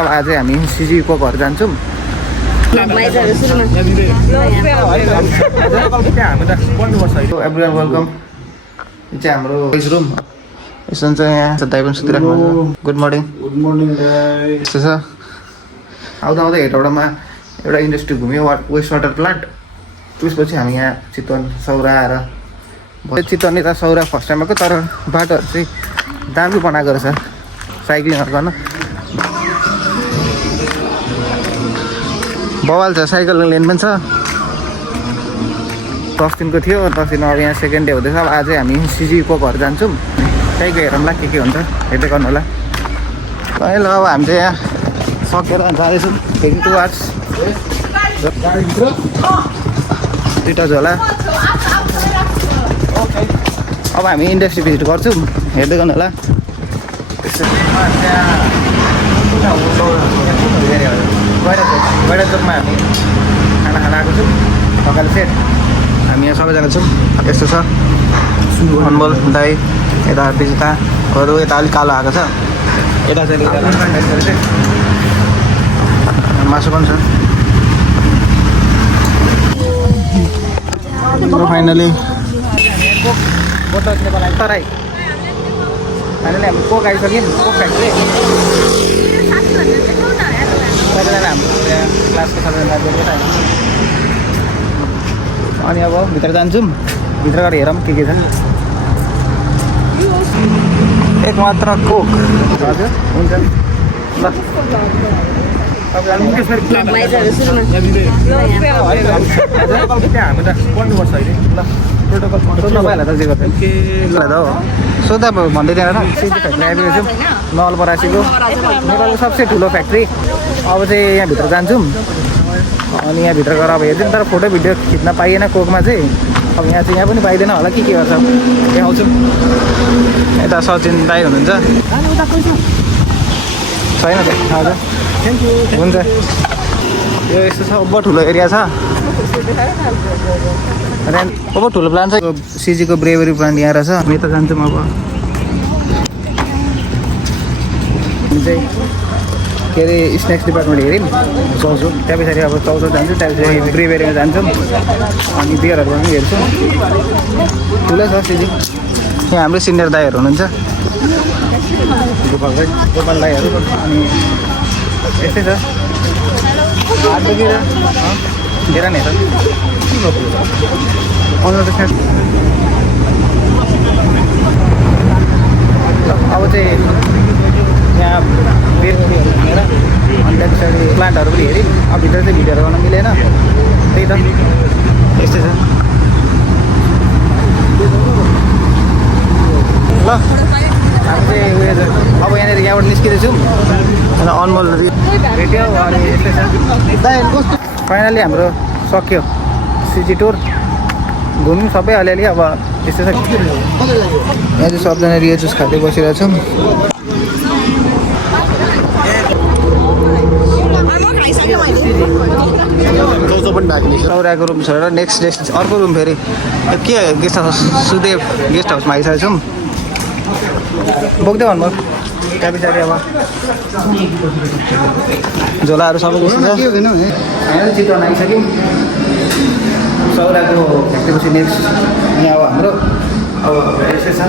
अब आज हामी सिजीको घर जान्छौँ। Everyone welcome. यो चाहिँ हाम्रो रुम। यसो चाहिँ यहाँ दाइ पनि सुतिराख्नु। Good morning. गुड मर्निङ दाइ। यस्तो छ। आउँदा आउँदा हेटौडामा एउटा इन्डस्ट्री घुम्यो, वेस्ट वाटर प्लान्ट। त्यसपछि हामी यहाँ चितवन सौरा आएर चितवन यता सौरा फर्स्ट टाइम आएको, तर बाटोहरू चाहिँ दामी बनाएको रहेछ साइक्लिङहरू गर्न। बवाल छ, साइकल लेन पनि छ। 10 दिनको थियो, 10 दिनमा अब यहाँ सेकेन्ड डे हुँदैछ। अब आज हामी सिजीको घर जान्छौँ। त्यहीँको हेरौँला के हुन्छ, हेर्दै गर्नु होला। ल अब हामी चाहिँ यहाँ सकेर जाँदैछौँ। 2 आवर्स दुईवटा झोला। अब हामी इन्डस्ट्री भिजिट गर्छौँ, हेर्दै गर्नु होला। गैडा चोकमा हामी खाना आएको छौँ। सकाले सेट हामी यहाँ सबैजना छौँ। यस्तो छ अनमोल दाई, यता विजेताहरू, यता अलिक कालो आएको छ। यता चाहिँ मासु पनि छ। फाइनली तराई फाइनली हामी कोक आइसक्यौँ। कोक फ्याक्ट्री सबैजना हाम्रो यहाँ क्लासको सबैजना बेलुका। अनि अब भित्र जान्छौँ, भित्र गएर हेरौँ के छन्। एक मात्र कोक। हजुर हुन्छ ल। सोधा भन्दै थिएन र सिजी फ्याक्ट्री आइपुगेको छौँ। नवलपरासीको नेपालको सबसे ठुलो फ्याक्ट्री। अब चाहिँ यहाँभित्र जान्छौँ। अनि यहाँभित्र गएर अब हेर्छौँ, तर फोटो भिडियो खिच्न पाइएन कोकमा चाहिँ। अब यहाँ चाहिँ यहाँ पनि पाइँदैन होला, के गर्छ देखाउँछौँ। यता सचिन दाई हुनुहुन्छ। छैन त हजुर हुन्छ। यो यस्तो छ, ओभर ठुलो एरिया छ। ओभर ठुलो प्लान छ। सिजीको ब्रेभरी प्लान्ट यहाँ रहेछ। हामी यता जान्छौँ। अब हामी चाहिँ के अरे स्न्याक्स डिपार्टमेन्ट हेऱ्यौँ चौचो। त्यहाँ पछाडि अब चौचो जान्छौँ, त्यहाँ पछाडि ब्रेभरीमा जान्छौँ। अनि बियरहरू पनि हेर्छौँ। ठुलो छ सिजी। यहाँ हाम्रो सिनियर दाईहरू हुनुहुन्छ, गोपाल दाईहरू। अनि यस्तै छ। 8 बजेर हेर नि हेर अब चाहिँ यहाँ बेडहरू हेरेर अनि त्यहाँ पछाडि प्लान्टहरू पनि हेऱ्यौँ। अब भित्र चाहिँ भिडियोहरू गर्न मिलेन, त्यही त यस्तै छ ल। हामी चाहिँ उयो अब यहाँनिर यहाँबाट निस्किँदैछौँ। अनि अनमोल भेट्यो। अनि यस्तै छ। फाइनली हाम्रो सक्यो सिजी टुर। घुम्यौँ सबै अलिअलि। अब यस्तै छ। यहाँ चाहिँ सबजना रियो जुस खाँदै बसिरहेको छौँ। सौराको रुम छोडेर नेक्स्ट डेस्टिनेसन अर्को रुम फेरि के गेस्ट हाउस, सुदेव गेस्ट हाउसमा आइसकेको छौँ। बोक्दै भन्नु त्यहाँ पछाडि अब झोलाहरू सबै जस्तो छ। हामी चितवन आइसक्यौँ। सौराको फ्याक्ट्रीपछि नेक्स्ट यहाँ अब हाम्रो अब यस्तै छ।